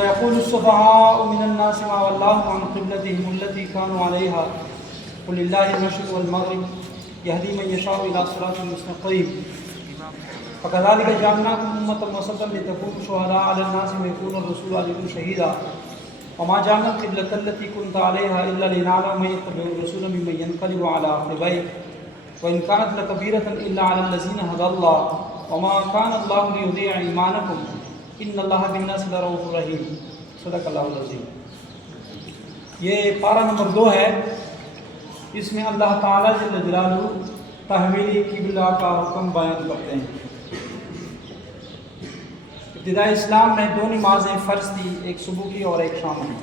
سيقول السفهاء من الناس ما ولاهم عن قبلتهم التي كانوا عليها قل لله المشرق والمغرب يهدي من يشاء إلى صراط مستقيم فكذلك جعلناكم أمة وسطا لتكونوا شهداء على الناس ويكون الرسول عليكم شهيدا وما جعلنا القبلة التي كنت عليها إلا لنعلم من يتبع الرسول ممن ينقلب على عقبيه وإن كانت لكبيرة إلا على الذين هدى الله وما كان الله ليضيع إيمانكم ان اللہ بالناس لرؤوف رحیم صدق اللہ العظیم۔ یہ پارہ نمبر 2 ہے، اس میں اللہ تعالیٰ جل جلالہ تحویل قبلہ کا حکم بیان کرتے ہیں۔ ابتدائی اسلام میں 2 نمازیں فرض تھی، ایک صبح کی اور ایک شام کی،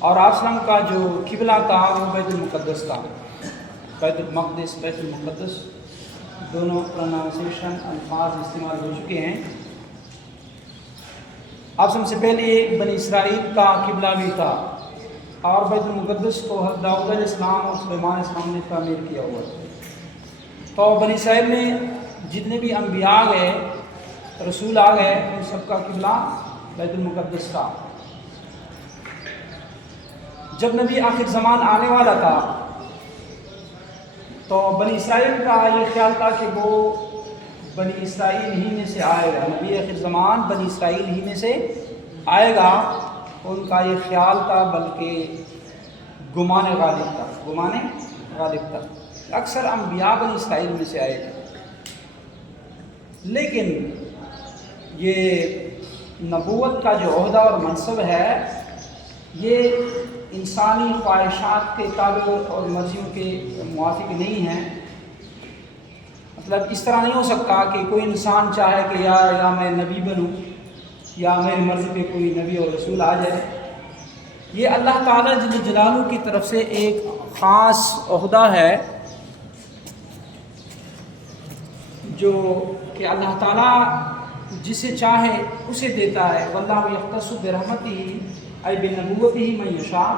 اور آپ وسلم کا جو قبلہ تھا وہ بیت المقدس تھا۔ بیت المقدس، بیت المقدس دونوں پروننسیشن الفاظ استعمال ہو چکے ہیں۔ آپ سب سے پہلے بنی اسرائیل کا قبلہ بھی تھا، اور بیت المقدس کو حضرت داؤد علیہ السلام اور سلیمان علیہ السلام نے تعمیر کیا ہوا ہے۔ تو بنی اسرائیل میں جتنے بھی انبیاء آ گئے، رسول آ گئے، ان سب کا قبلہ بیت المقدس تھا۔ جب نبی آخر زمان آنے والا تھا تو بنی اسرائیل کا یہ خیال تھا کہ وہ بنی اسرائیل ہی میں سے آئے گا، نبی آخر زمان بنی اسرائیل ہی میں سے آئے گا۔ ان کا یہ خیال تھا، بلکہ گمان غالب تھا، گمان غالب تھا۔ اکثر انبیاء بنی اسرائیل میں سے آئے تھے، لیکن یہ نبوت کا جو عہدہ اور منصب ہے یہ انسانی خواہشات کے تابع اور مرضیوں کے موافق نہیں ہے۔ مطلب اس طرح نہیں ہو سکتا کہ کوئی انسان چاہے کہ یا میں نبی بنوں یا میری مرضی پہ کوئی نبی اور رسول آ جائے۔ یہ اللہ تعالیٰ جل جلالہ کی طرف سے ایک خاص عہدہ ہے جو کہ اللہ تعالیٰ جسے چاہے اسے دیتا ہے۔ واللہ یختص برحمتہ ای بنبوتہ من یشاء،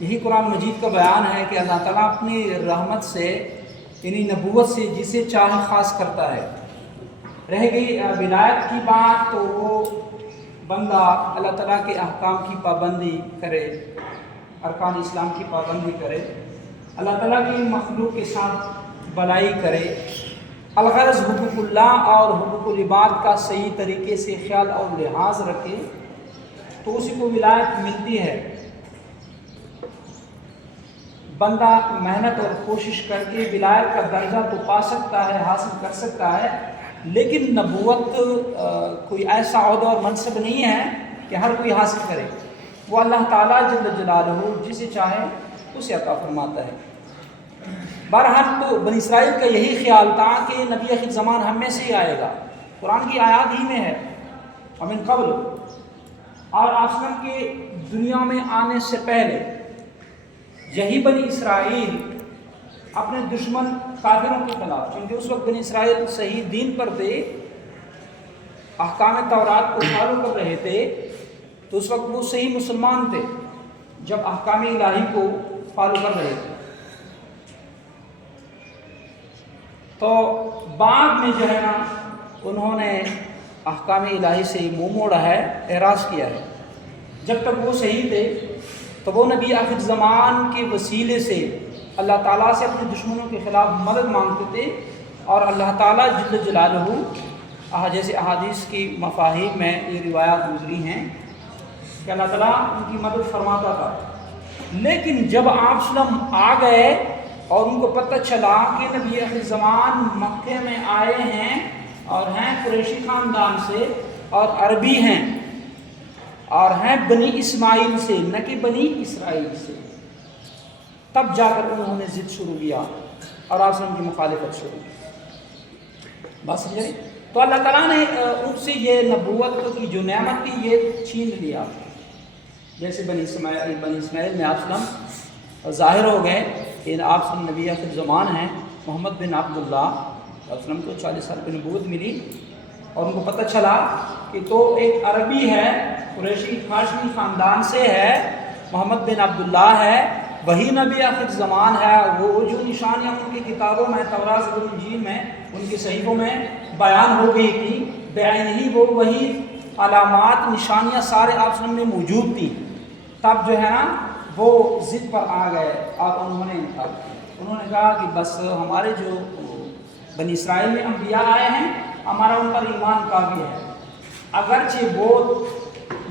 یہی قرآن مجید کا بیان ہے کہ اللہ تعالیٰ اپنی رحمت سے یعنی نبوت سے جسے چاہے خاص کرتا ہے۔ رہ گئی ولایت کی بات تو وہ بندہ اللہ تعالیٰ کے احکام کی پابندی کرے، ارکان اسلام کی پابندی کرے، اللہ تعالیٰ کی مخلوق کے ساتھ بلائی کرے، الغرض حقوق اللہ اور حقوق العباد کا صحیح طریقے سے خیال اور لحاظ رکھے تو اسی کو ولایت ملتی ہے۔ بندہ محنت اور کوشش کر کے ولایت کا درجہ تو پا سکتا ہے، حاصل کر سکتا ہے، لیکن نبوت کوئی ایسا عہدہ اور منصب نہیں ہے کہ ہر کوئی حاصل کرے۔ وہ اللہ تعالیٰ جل جلالہ جسے چاہے اسے عطا فرماتا ہے۔ بہرحال تو بنی اسرائیل کا یہی خیال تھا کہ نبی آخر زمان ہم میں سے ہی آئے گا، قرآن کی آیات ہی میں ہے ومن قبل، اور آسمان کے دنیا میں آنے سے پہلے یہی بنی اسرائیل اپنے دشمن کافروں کے خلاف، کیونکہ اس وقت بنی اسرائیل صحیح دین پر تھے، احکام تورات کو فالو کر رہے تھے، تو اس وقت وہ صحیح مسلمان تھے جب احکام الہی کو فالو کر رہے تھے۔ تو بعد میں جو ہے نا انہوں نے احکام الہی سے منہ موڑا ہے، اعراض کیا ہے۔ جب تک وہ صحیح تھے تو وہ نبی آخر زمان کے وسیلے سے اللہ تعالیٰ سے اپنے دشمنوں کے خلاف مدد مانگتے تھے، اور اللہ تعالیٰ جل جلالہ جیسے احادیث کی مفاہیم میں یہ روایات گزری ہیں کہ اللہ تعالیٰ ان کی مدد فرماتا تھا۔ لیکن جب آپ وسلم آ گئے اور ان کو پتہ چلا کہ نبی آخر زمان مکے میں آئے ہیں اور ہیں قریشی خاندان سے اور عربی ہیں اور ہیں بنی اسماعیل سے، نہ کہ بنی اسرائیل سے، تب جا کر انہوں نے ضد شروع کیا اور آپ کی مخالفت شروع کی۔ بات سمجھے؟ تو اللہ تعالیٰ نے ان سے یہ نبوت کی جو نعمت تھی یہ چھین لیا۔ جیسے بنی اسماعیل میں آپ وسلم ظاہر ہو گئے کہ آپ وسلم نبی آخر زمان ہیں، محمد بن عبداللہ، آپ وسلم کو 40 سال پہ نبوت ملی، اور ان کو پتہ چلا کہ تو ایک عربی ہے، قریشی ہاشمی خاندان سے ہے، محمد بن عبداللہ ہے، وہی نبی آخر زمان ہے۔ وہ جو نشانیاں ان کی کتابوں میں، توراۃ زبور انجیل میں، ان کے صحیفوں میں بیان ہو گئی تھی، بعین ہی وہ وہی علامات نشانیاں سارے آپ وسلم میں موجود تھیں، تب جو ہے نا وہ ضد پر آ گئے اور انہوں نے کہا کہ بس ہمارے جو بنی اسرائیل میں انبیاء آئے ہیں ہمارا ان پر ایمان کافی ہے، اگرچہ وہ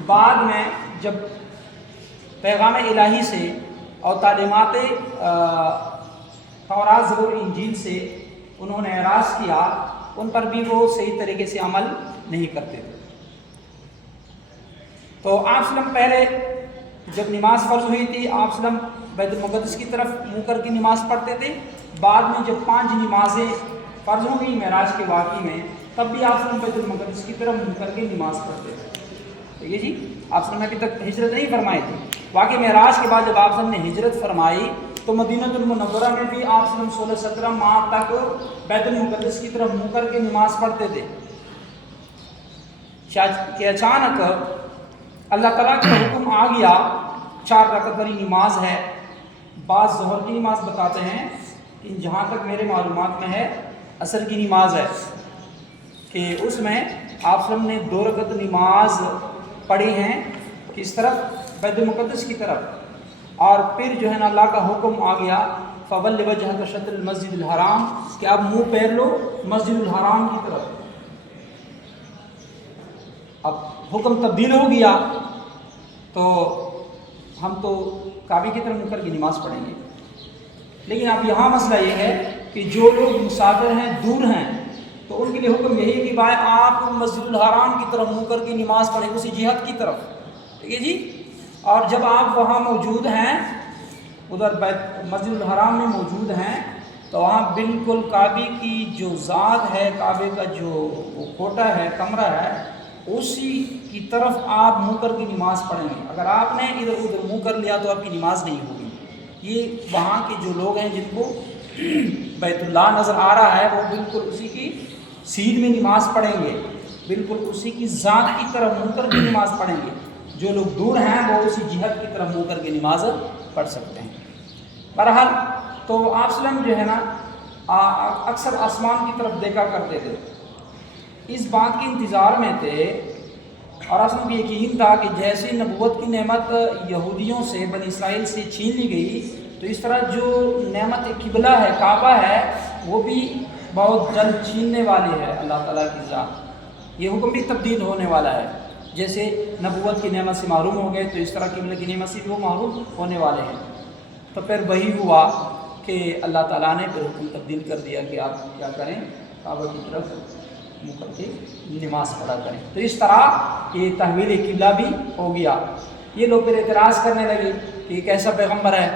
بعد میں جب پیغام الہی سے اور تعلیمات تورات زبور انجیل سے انہوں نے اعراض کیا، ان پر بھی وہ صحیح طریقے سے عمل نہیں کرتے تھے۔ تو آپ وسلم پہلے جب نماز فرض ہوئی تھی آپ وسلم بیت المقدس کی طرف منہ کر کے نماز پڑھتے تھے، بعد میں جب 5 نمازیں فرض ہو گئی معراج کے واقعے میں، تب بھی آپ وسلم بیت المقدس کی طرف منہ کر کے نماز پڑھتے تھے۔ ٹھیک ہے جی، آپ وسلم نے ابھی تک ہجرت نہیں فرمائی تھی، واقعی معراج کے بعد جب آپ وسلم نے ہجرت فرمائی تو مدینہ المنورہ میں بھی آپ وسلم 16-17 ماہ تک بیت المقدس کی طرف منہ کر کے نماز پڑھتے تھے کہ اچانک اللہ تعالیٰ کا حکم آ گیا، 4 رکعت والی نماز ہے، بعض ظہر کی نماز بتاتے ہیں کہ جہاں تک میرے معلومات میں ہے عصر کی نماز ہے، کہ اس میں آپ وسلم نے 2 رکعت نماز پڑھی ہیں کس طرف؟ بیت المقدس کی طرف، اور پھر جو ہے نا اللہ کا حکم آ گیا فَوَلِّ وَجْهَكَ شَطْرَ الْمَسْجِدِ الْحَرَامِ کہ اب منہ پھیر لو مسجد الحرام کی طرف۔ اب حکم تبدیل ہو گیا تو ہم تو کعبے کی طرف منہ کر کے نماز پڑھیں گے، لیکن اب یہاں مسئلہ یہ ہے کہ جو لوگ مسافر ہیں، دور ہیں، تو ان کے لیے حکم یہی ہے کہ بھائی آپ مسجد الحرام کی طرف منہ کر کے نماز پڑھیں، اسی جہت کی طرف۔ ٹھیک ہے جی، اور جب آپ وہاں موجود ہیں، ادھر مسجد الحرام میں موجود ہیں، تو وہاں بالکل کعبے کی جو ذات ہے، کعبے کا جو وہ کوٹہ ہے، کمرہ ہے، اسی کی طرف آپ منہ کر کے نماز پڑھیں گے۔ اگر آپ نے ادھر ادھر منہ کر لیا تو آپ کی نماز نہیں ہوگی۔ یہ وہاں کے جو لوگ ہیں جن کو بیت اللہ نظر آ رہا ہے، وہ بالکل اسی کی سیدھ میں نماز پڑھیں گے، بالکل اسی کی ذات کی طرف منہ کر کے نماز پڑھیں گے۔ جو لوگ دور ہیں وہ اسی جہت کی طرف منہ کر کے نماز پڑھ سکتے ہیں۔ بہرحال تو آپ وسلم جو ہے نا اکثر آسمان کی طرف دیکھا کرتے تھے، اس بات کے انتظار میں تھے، اور آپ وسلم کو یقین تھا کہ جیسے نبوت کی نعمت یہودیوں سے، بنی اسرائیل سے چھین لی گئی، تو اس طرح جو نعمت قبلہ ہے، کعبہ ہے، وہ بھی بہت جلد چھیننے والی ہے اللہ تعالیٰ کی ذات۔ یہ حکم بھی تبدیل ہونے والا ہے، جیسے نبوت کی نعمت سے محروم ہو گئے تو اس طرح قبلہ کی نعمت سے بھی وہ محروم ہونے والے ہیں۔ تو پھر وہی ہوا کہ اللہ تعالیٰ نے پھر حکم تبدیل کر دیا کہ آپ کیا کریں، کعبہ کی طرف منہ کر کے نماز پڑھا کریں۔ تو اس طرح یہ تحویل قبلہ بھی ہو گیا۔ یہ لوگ پھر اعتراض کرنے لگے کہ یہ کیسا پیغمبر ہے،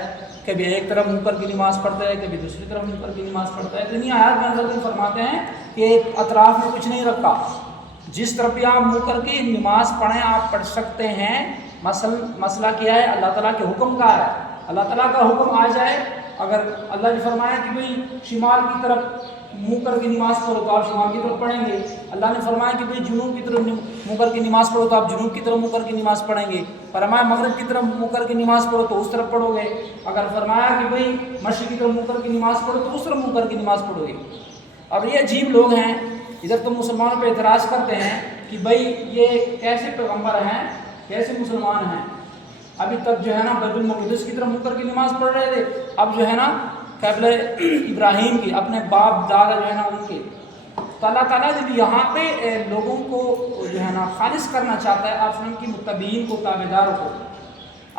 کبھی ایک طرف منہ کر کے نماز پڑھتا ہے، کبھی دوسری طرف منہ کر کے نماز پڑھتا ہے۔ لیکن آیات میں اللہ فرماتے ہیں کہ اطراف میں کچھ نہیں رکھا، جس طرف بھی آپ منہ کر کے نماز پڑھیں آپ پڑھ سکتے ہیں۔ مسئلہ کیا ہے؟ اللہ تعالیٰ کے حکم کا ہے۔ اللہ تعالیٰ کا حکم آ جائے، اگر اللہ نے فرمایا کہ بھئی شمال کی طرف منہ کر کے نماز پڑھو تو آپ شمال کی طرف پڑھیں گے، اللہ نے فرمایا کہ بھئی جنوب کی طرف منہ کر کے نماز پڑھو تو آپ جنوب کی طرف منہ کر کے نماز پڑھیں گے، فرمایا مغرب کی طرف منہ کر کے نماز پڑھو تو اس طرف پڑھو گے، اگر فرمایا کہ بھئی مشرق کی طرف منہ کر کے نماز پڑھو تو اس طرف منہ کر کے نماز پڑھو گے۔ اب یہ عجیب لوگ ہیں، ادھر تو مسلمانوں پہ اعتراض کرتے ہیں کہ بھئی یہ کیسے پیغمبر ہیں، کیسے مسلمان ہیں، ابھی تک جو ہے نا بیت المقدس کی طرف منہ کر کے نماز پڑھ رہے تھے، اب جو ہے نا قبلہ ابراہیم کی، اپنے باپ دادا جو ہے نا ان کے۔ تو اللہ تعالیٰ جب یہاں پہ لوگوں کو جو ہے نا خالص کرنا چاہتا ہے، آپ وسلم کی متبعین کو، تابعداروں کو۔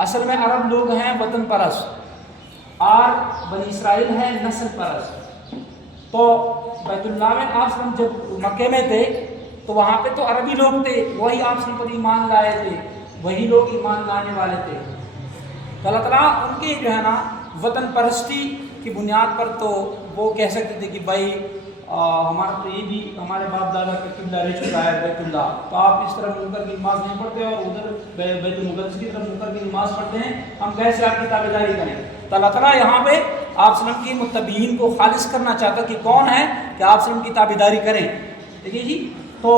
اصل میں عرب لوگ ہیں وطن پرست، اور بنی اسرائیل ہیں نسل پرست۔ تو بیت اللہ میں آپ وسلم جب مکے میں تھے تو وہاں پہ تو عربی لوگ تھے، وہی آپ وسلم پر ایمان لائے تھے، وہی لوگ ایمان لانے والے تھے۔ تو اللہ تعالیٰ ان کی جو ہے نا وطن پرستی کی بنیاد پر تو وہ کہہ سکتے تھے کہ بھائی ہمارا تو یہ بھی ہمارے باپ دادا کا قبلہ رہ چکا ہے بیت اللہ، تو آپ اس طرح منہ کر کے نماز نہیں پڑھتے اور ادھر بیت المقدس کی طرف منہ کر کے نماز پڑھتے ہیں، ہم کیسے آپ کی تابعداری کریں؟ تو اللہ تعالیٰ یہاں پہ آپ وسلم کی متبعین کو خالص کرنا چاہتا کہ کون ہے کہ آپ وسلم کی تابعداری کریں۔ دیکھیے جی، تو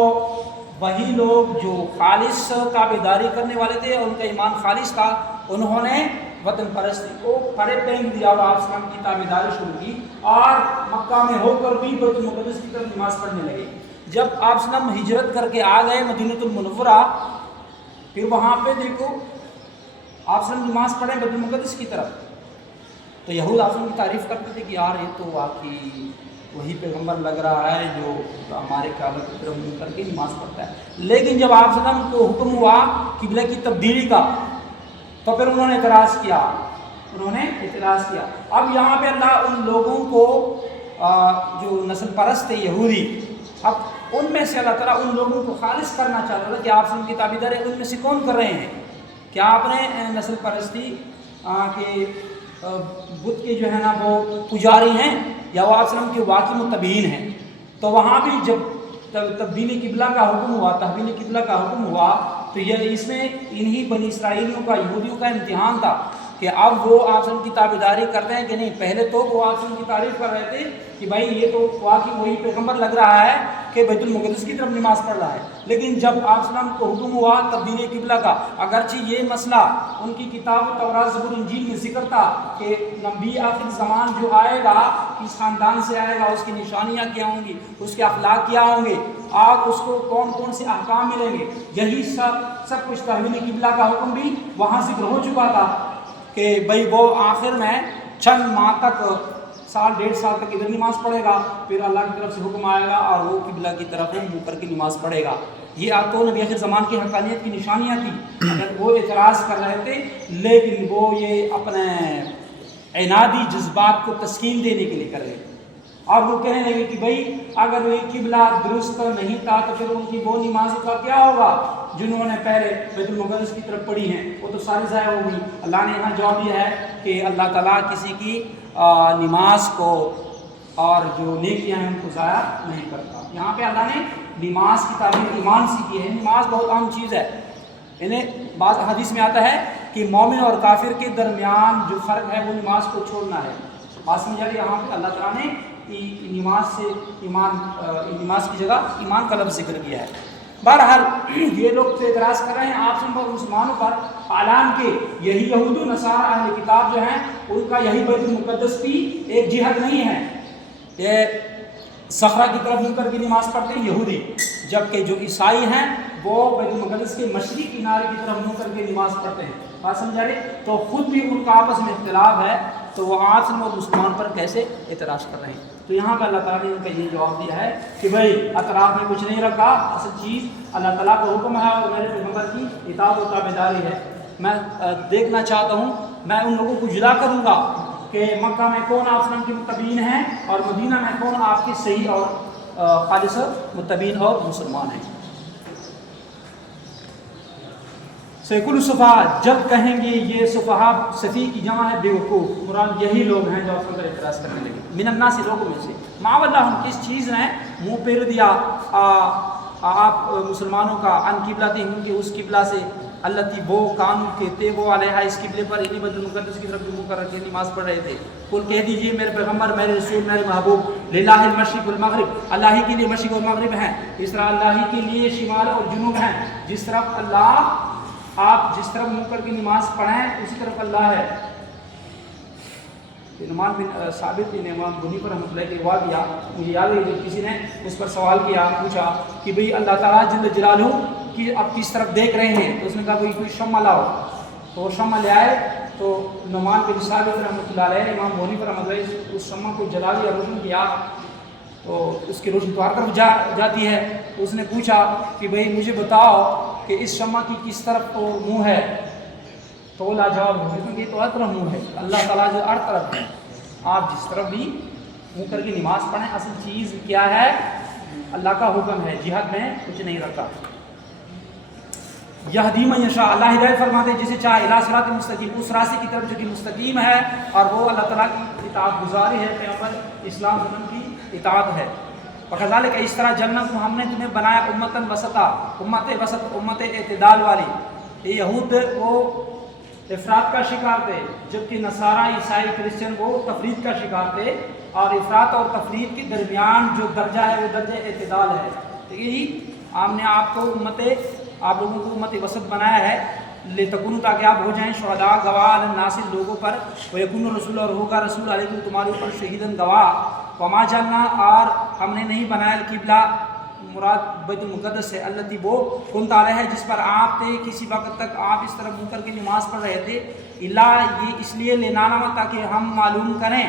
وہی لوگ جو خالص تابعداری کرنے والے تھے، ان کا ایمان خالص تھا، انہوں نے وطن پرستی کو پڑے پینگ دیا اور آپ وسلم کی تابعداری شروع کی، اور مکہ میں ہو کر بھی بیت المقدس کی طرف نماز پڑھنے لگے۔ جب آپ وسلم ہجرت کر کے آ گئے مدینہ المنورہ، پھر وہاں پہ دیکھو آپ وسلم نماز پڑھیں بیت المقدس کی طرف، تو یہود آپ وسلم کی تعریف کرتے تھے کہ یار یہ تو واقعی وہی پیغمبر لگ رہا ہے جو ہمارے کعبہ کی طرف منہ کر کے نماز پڑھتا ہے۔ لیکن جب آپ وسلم کو حکم ہوا قبلہ کی تبدیلی کا تو پھر انہوں نے اعتراض کیا، اب یہاں پہ اللہ ان لوگوں کو جو نسل پرست تھے یہودی، اب ان میں سے اللہ تعالیٰ ان لوگوں کو خالص کرنا چاہتا تھا کہ آپ وسلم کی تابعدار ان میں سے کون کر رہے ہیں، کیا آپ نے نسل پرستی کہ بت کے جو ہے نا وہ پجاری ہیں یا وہ آپ وسلم کے واقعی متبعین ہیں۔ تو وہاں بھی جب تبدیلی قبلہ کا حکم ہوا، تحویل قبلہ کا حکم ہوا، تو یہ اس میں انہی بنی اسرائیلیوں کا، یہودیوں کا امتحان تھا کہ اب وہ آپ وسلم کی تابعداری کرتے ہیں کہ نہیں۔ پہلے تو وہ آپ وسلم کی تعریف کر رہے تھے کہ بھائی یہ تو واقعی وہی پیغمبر لگ رہا ہے کہ بیت المقدس کی طرف نماز پڑھ رہا ہے، لیکن جب آپ وسلم کو حکم ہوا تبدیلی قبلہ کا، اگرچہ یہ مسئلہ ان کی کتاب تورات زبور انجیل میں ذکر تھا کہ نبی آخر زمان جو آئے گا کس خاندان سے آئے گا، اس کی نشانیاں کیا ہوں گی، اس کے اخلاق کیا ہوں گے، آپ اس کو کون کون سے احکام ملیں گے، یہی سب کچھ تحویل قبلہ کا حکم بھی وہاں ذکر ہو چکا تھا کہ بھائی وہ آخر میں چند ماہ تک، سال ڈیڑھ سال تک ادھر نماز پڑھے گا، پھر اللہ کی طرف سے حکم آئے گا اور وہ قبلہ کی طرف منہ کر کے نماز پڑھے گا۔ یہ تو نبی آخر زمان کی حقانیت کی نشانیاں تھیں، اگر وہ اعتراض کر رہے تھے، لیکن وہ یہ اپنے عنادی جذبات کو تسکین دینے کے لیے کر رہے تھے، اور وہ کہنے لگے کہ بھائی اگر وہ قبلہ درست نہیں تھا تو پھر ان کی وہ نماز کا کیا ہوگا جنہوں نے پہلے بیت المقدس کی طرف پڑھی ہیں، وہ تو ساری ضائع ہو گئی۔ اللہ نے یہاں جواب دیا ہے کہ اللہ تعالیٰ کسی کی نماز کو اور جو نیکیاں ہیں ان کو ضائع نہیں کرتا۔ یہاں پہ اللہ نے نماز کی تعبیر ایمان سے کی ہے۔ نماز بہت اہم چیز ہے، انہیں بعض حدیث میں آتا ہے کہ مومن اور کافر کے درمیان جو فرق ہے وہ نماز کو چھوڑنا ہے۔ بات سمجھا کہ یہاں پہ اللہ تعالیٰ نے نماز سے نماز کی جگہ ایمان کا لفظ ذکر کیا ہے۔ بہرحال یہ لوگ تو اعتراض کر رہے ہیں آپ سے اور مسلمانوں پر، اعلان کے یہی یہود و نصارہ اہل کتاب جو ہیں ان کا یہی بیت المقدس بھی ایک جہت نہیں ہے، یہ صحرا کی طرف منہ کر کے نماز پڑھتے ہیں یہودی، جبکہ جو عیسائی ہیں وہ بیت المقدس کے مشرقی کنارے کی طرف منہ کر کے نماز پڑھتے ہیں۔ بات سمجھا رہے؟ تو خود بھی ان کا آپس میں اختلاف ہے، تو وہ آج سے اور مسلمان پر کیسے اعتراض کر رہے ہیں؟ تو یہاں پہ اللہ تعالیٰ نے ان کا یہ جواب دیا ہے کہ بھائی اطراف میں کچھ نہیں رکھا، اصل چیز اللہ تعالیٰ کا حکم ہے اور میرے پیغمبر کی اطاعت و تابعداری ہے۔ میں دیکھنا چاہتا ہوں، میں ان لوگوں کو جدا کروں گا کہ مکہ میں کون آپ وسلم کے متبعین ہیں اور مدینہ میں کون آپ کے صحیح اور خالص متبعین اور مسلمان ہیں۔ سیکل صفحہ، جب کہیں گے یہ صفحہ، صفی کی جمع ہے بیوقوف، مراد یہی لوگ ہیں جو آپ پر اعتراض کرنے لگے، من الناس لوگوں میں سے، ما ولاہم کس چیز نے منہ پھیر دیا آپ مسلمانوں کا، ان قبلتہم کے اس قبلہ سے، التی وہ کانوں کہتے وہ علیہ اس قبلے پر، انہیں بیت المقدس کی طرف منہ کر رکھے نماز پڑھ رہے تھے۔ قل کہہ دیجئے میرے پیغمبر، میرے رسول، میرے محبوب، للہ المشرق والمغرب، اللہ ہی کے لیے مشرق اور مغرب ہیں، اس طرح اللہ ہی کے لیے شمال اور جنوب ہیں، جس طرف اللہ آپ جس طرف منہ کر کے نماز پڑھیں اسی طرف اللہ ہے۔ نعمان بن ثابت نے امام بنی پر رحمۃ اللہ کے واقعہ مجھے یاد ہے، جب کسی نے اس پر سوال کیا، پوچھا کہ بھئی اللہ تعالیٰ جل جلالہ کہ اب کس طرف دیکھ رہے ہیں، تو اس نے کہا کوئی شمع لاؤ، تو وہ شمع لے آئے، تو نعمان بن ثابت رحمۃ اللہ علیہ نے امام بنی پر رحمۃ اللہ اس شمع کو جلا دیا، روشن کیا، تو اس کی روشنی تو ہر طرف جاتی ہے۔ اس نے پوچھا کہ بھئی مجھے بتاؤ کہ اس شمع کی کس طرف تو منہ ہے، تو وہ لاجواب ہو، کیونکہ یہ تو ہر طرف منہ ہے، اللہ تعالیٰ جو ہر طرف ہے، آپ جس طرف بھی منہ کر کے نماز پڑھیں، اصل چیز کیا ہے؟ اللہ کا حکم ہے، جہاد میں کچھ نہیں رکھا۔ یہدی من یشاء، اللہ ہدایت فرماتے ہیں جسے چاہے، الی صراط مستقیم، اس راستے کی طرف جو کہ مستقیم ہے، اور وہ اللہ تعالیٰ کی اطاعت گزاری ہے، پیغمبر اسلام کی اطاعت ہے۔ وکذالک، اس طرح جنت ہم نے تمہیں بنایا امتاً وسطا، امت وسط، امت اعتدال والی۔ یہ یہود وہ افراط کا شکار تھے، جبکہ نصارہ، عیسائی، کرسچن وہ تفرید کا شکار تھے، اور افراط اور تفرید کے درمیان جو درجہ ہے وہ درجہ اعتدال ہے۔ تو یہی ہم نے آپ کو آپ لوگوں کو امت وسط بنایا ہے، لتکونوا، تاکہ آپ ہو جائیں شہداء، گواہ، علی الناس، لوگوں پر، ویکون الرسول، اور ہوگا رسول، علیکم، تمہارے اوپر، شہیداً، گواہ۔ وما جعلنا، اور ہم نے نہیں بنایا، القبلہ مراد بیت المقدس ہے، التی وہ کنت علیہ ہے جس پر آپ تھے کسی وقت تک آپ اس طرح منہ کر کے نماز پڑھ رہے تھے، اللہ یہ اس لیے لینا تاکہ ہم معلوم کریں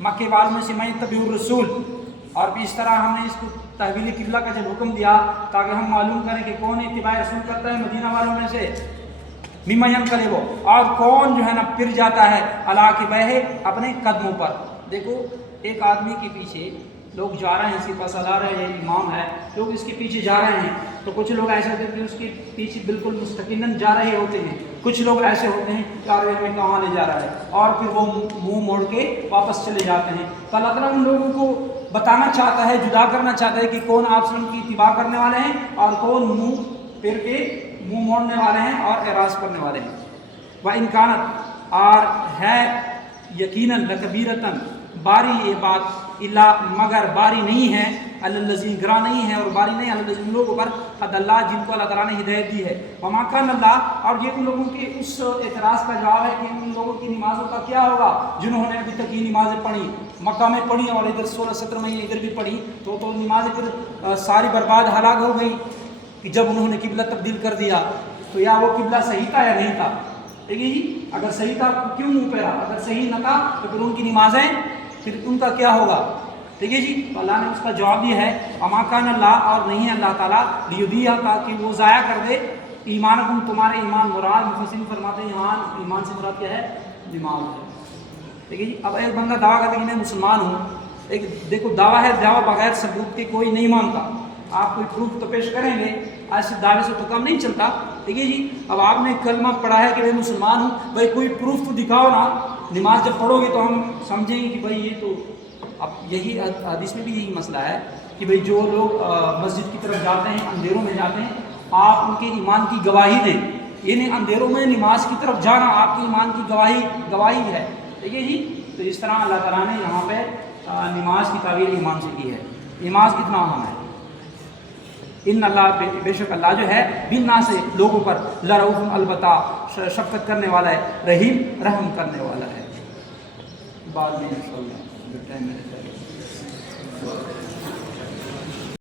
مکے والوں میں سے میں تبی الرسول، اور بھی اس طرح ہم نے اس کو تحویل قبلہ کا جب حکم دیا تاکہ ہم معلوم کریں کہ کون اتباع رسول کرتا ہے مدینہ والوں میں سے، مما ینقلب اور کون جو ہے نا پھر جاتا ہے علی عقبیہ اپنے قدموں پر۔ دیکھو ایک آدمی کے پیچھے لوگ جا رہے ہیں، اس کے پاس آ رہے ہیں، امام ہے، لوگ اس کے پیچھے جا رہے ہیں، تو کچھ لوگ ایسے ہوتے ہیں کہ اس کے پیچھے بالکل مستقلاً جا رہے ہوتے ہیں، کچھ لوگ ایسے ہوتے ہیں کہ یار ہمیں کہاں لے جا رہا ہے، اور پھر وہ منہ موڑ کے واپس چلے جاتے ہیں۔ تو اللہ تعالیٰ ان لوگوں کو بتانا چاہتا ہے، جدا کرنا چاہتا ہے کہ کون آپ وسلم کی اتباع کرنے والے ہیں اور کون منہ پھر کے منہ موڑنے والے ہیں اور اعراض کرنے والے ہیں۔ وَإِنْ كَانَتْ اور ہے یقیناً لَكَبِيرَةً باری یہ بات، اللہ مگر باری نہیں ہے، الذین گراں نہیں ہے اور باری نہیں ہے الذین لوگوں پر قد اللہ جن کو اللہ تعالیٰ نے ہدایت دی ہے، وما کان اللہ اور یہ ان لوگوں کے اس اعتراض کا جواب ہے کہ ان لوگوں کی نمازوں کا کیا ہوگا جنہوں نے ابھی تک یہ نمازیں پڑھی، مکہ میں پڑھی اور ادھر 16-17 مہینے ادھر بھی پڑھی، تو نمازیں پھر ساری برباد ہلاک ہو گئی کہ جب انہوں نے قبلہ تبدیل کر دیا، تو یا وہ قبلہ صحیح تھا یا نہیں تھا، ٹھیک ہے جی، اگر صحیح تھا کیوں منہ پھیرا، اگر صحیح نہ تھا تو پھر ان کی نمازیں پھر ان کا کیا ہوگا، ٹھیک ہے جی۔ تو اللہ نے اس کا جواب دیا ہے وما کان اللہ اور نہیں ہے اللہ تعالیٰ لیضیع تاکہ وہ ضائع کر دے ایمانکم تمہارے ایمان، مراد مفسرین فرماتے ہیں یہاں ایمان سے مراد کیا ہے، نماز ہے، ٹھیک ہے جی۔ اب ایک بندہ دعویٰ کرتا ہے کہ میں مسلمان ہوں، ایک دیکھو دعویٰ ہے، دعویٰ بغیر ثبوت کے کوئی نہیں مانتا، آپ کوئی پروف تو پیش کریں گے، ایسے دعوے سے تو کام نہیں چلتا، ٹھیک ہے جی۔ اب آپ نے کلمہ پڑھا ہے کہ میں مسلمان ہوں، بھائی کوئی پروف تو دکھاؤ نا، نماز جب پڑھو گے تو ہم سمجھیں گے کہ بھائی یہ تو، اب یہی حدیث میں بھی یہی مسئلہ ہے کہ بھئی جو لوگ مسجد کی طرف جاتے ہیں اندھیروں میں جاتے ہیں، آپ ان کے ایمان کی گواہی دیں، یعنی اندھیروں میں نماز کی طرف جانا آپ کے ایمان کی گواہی ہے، ٹھیک ہے جی۔ تو اس طرح اللہ تعالیٰ نے یہاں پہ نماز کی تعبیر ایمان سے کی ہے، نماز کتنا اہم ہے۔ ان اللہ بے شک اللہ جو ہے بالناس سے لوگوں پر لرؤوف البتہ شفقت کرنے والا ہے، رحیم رحم کرنے والا ہے۔ بعد میں انشاءاللہ ٹائم ہے